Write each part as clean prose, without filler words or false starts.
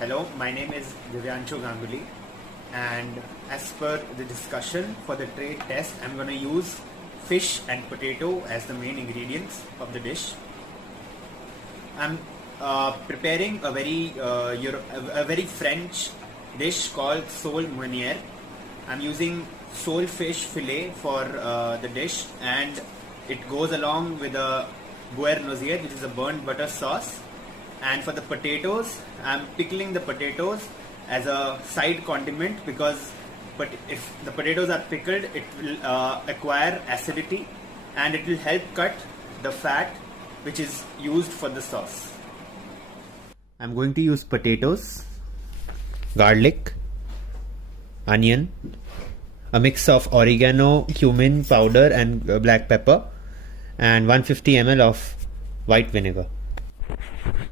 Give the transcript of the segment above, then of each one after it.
Hello, my name is Divyanshu Ganguly, and as per the discussion for the trade test, I'm going to use fish and potato as the main ingredients of the dish. I'm preparing a very French dish called sole meunière. I'm using sole fish fillet for the dish, and it goes along with a beurre noisette, which is a burnt butter sauce. And for the potatoes, I'm pickling the potatoes as a side condiment because if the potatoes are pickled, it will acquire acidity and it will help cut the fat which is used for the sauce. I'm going to use potatoes, garlic, onion, a mix of oregano, cumin powder and black pepper, and 150 ml of white vinegar.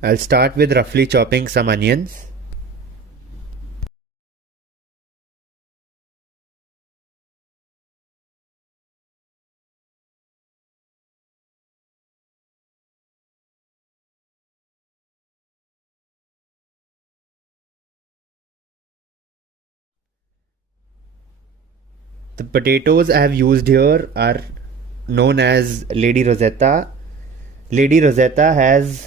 I'll start with roughly chopping some onions. The potatoes I have used here are known as Lady Rosetta. Lady Rosetta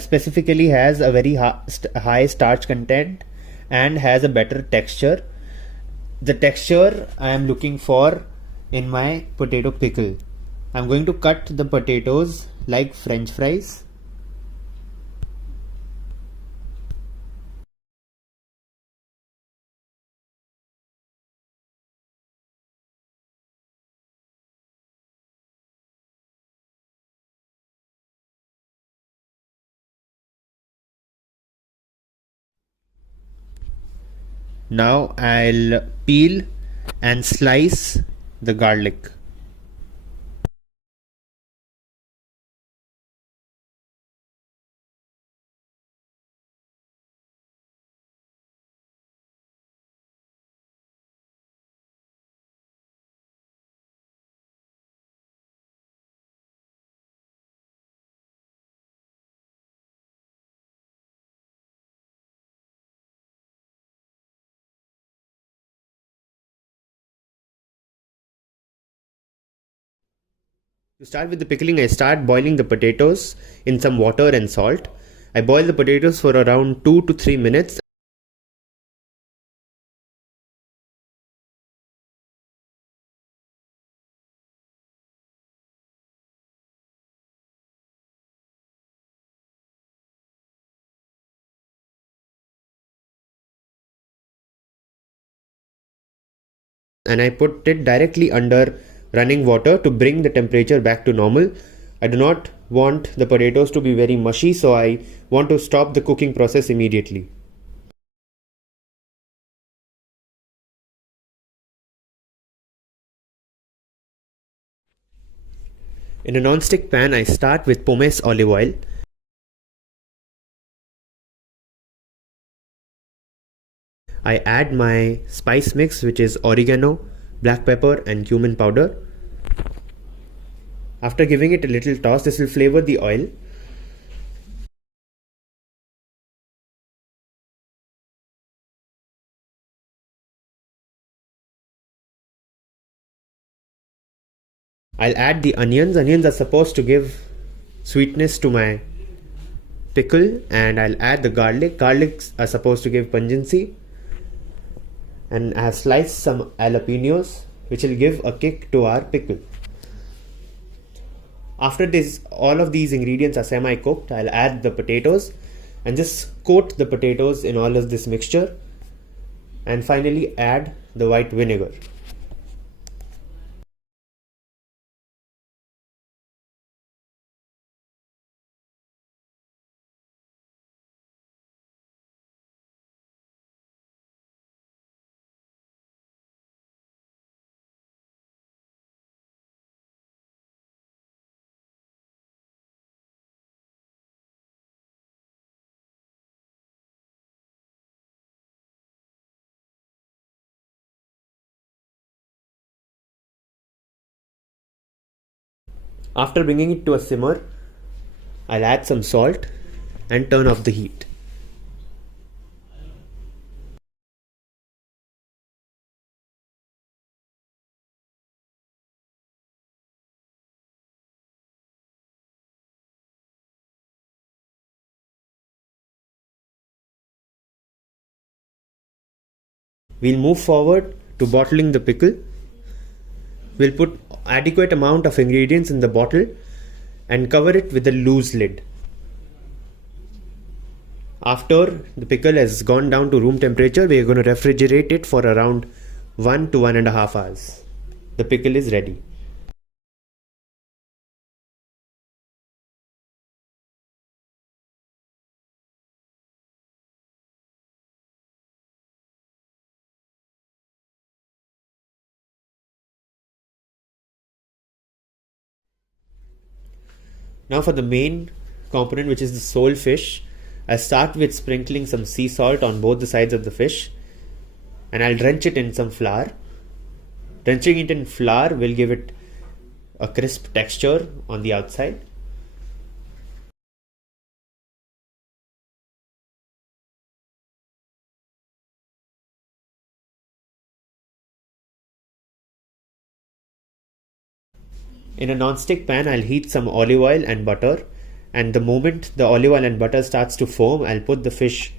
specifically has a very high starch content and has a better texture. The texture I am looking for in my potato pickle. I'm going to cut the potatoes like French fries. Now I'll peel and slice the garlic. To start with the pickling, I start boiling the potatoes in some water and salt. I boil the potatoes for around 2 to 3 minutes. And I put it directly under running water to bring the temperature back to normal. I do not want the potatoes to be very mushy, so I want to stop the cooking process immediately. In a non-stick pan, I start with pomace olive oil. I add my spice mix, which is oregano, black pepper and cumin powder. After giving it a little toss, this will flavor the oil. I'll add the onions. Onions are supposed to give sweetness to my pickle, and I'll add the garlic. Garlics are supposed to give pungency. And I have sliced some jalapenos, which will give a kick to our pickle. After all of these ingredients are semi-cooked, I'll add the potatoes and just coat the potatoes in all of this mixture, and finally add the white vinegar. After bringing it to a simmer, I'll add some salt and turn off the heat. We'll move forward to bottling the pickle. We'll put adequate amount of ingredients in the bottle and cover it with a loose lid. After the pickle has gone down to room temperature, we are going to refrigerate it for around 1 to 1.5 hours. The pickle is ready. Now for the main component, which is the sole fish, I'll start with sprinkling some sea salt on both the sides of the fish, and I'll drench it in some flour. Drenching it in flour will give it a crisp texture on the outside. In a non-stick pan, I'll heat some olive oil and butter, and the moment the olive oil and butter starts to foam, I'll put the fish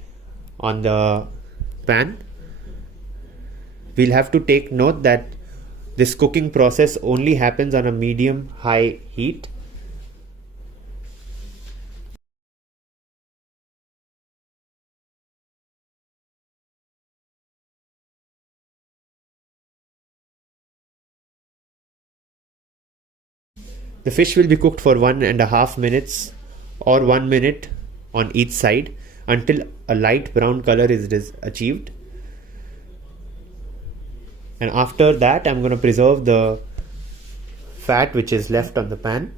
on the pan. We'll have to take note that this cooking process only happens on a medium-high heat. The fish will be cooked for 1.5 minutes or 1 minute on each side until a light brown color is achieved. And after that, I'm going to preserve the fat which is left on the pan.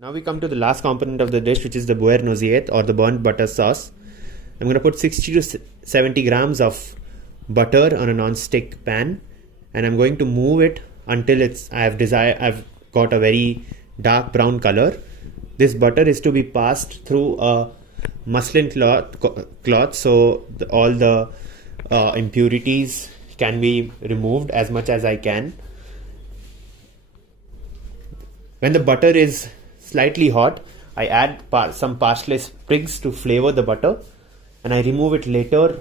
Now we come to the last component of the dish, which is the beurre noisette or the burnt butter sauce. I'm going to put 60 to 70 grams of butter on a non-stick pan, and I'm going to move it until I've got a very dark brown color. This butter is to be passed through a muslin cloth so all the impurities can be removed as much as I can. When the butter is slightly hot, I add some parsley sprigs to flavor the butter, and I remove it later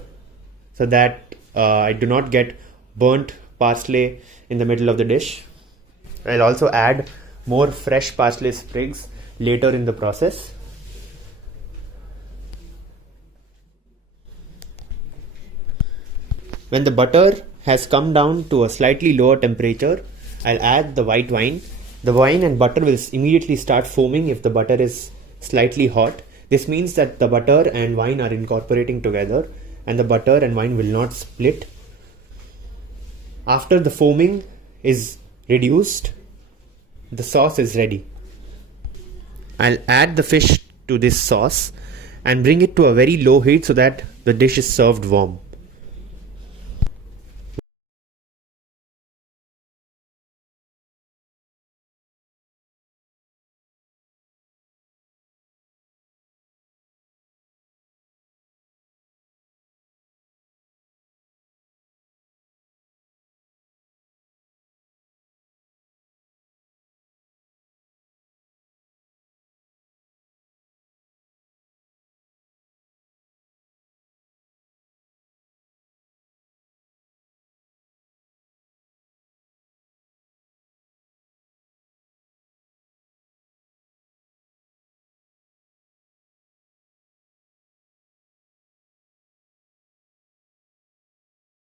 so that I do not get burnt parsley in the middle of the dish. I'll also add more fresh parsley sprigs later in the process. When the butter has come down to a slightly lower temperature, I'll add the white wine. The wine and butter will immediately start foaming if the butter is slightly hot. This means that the butter and wine are incorporating together and the butter and wine will not split. After the foaming is reduced, the sauce is ready. I'll add the fish to this sauce and bring it to a very low heat so that the dish is served warm.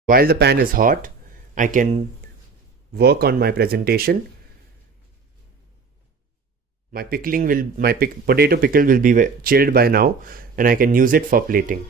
While the pan is hot, I can work on my presentation. My potato pickle will be chilled by now, and I can use it for plating.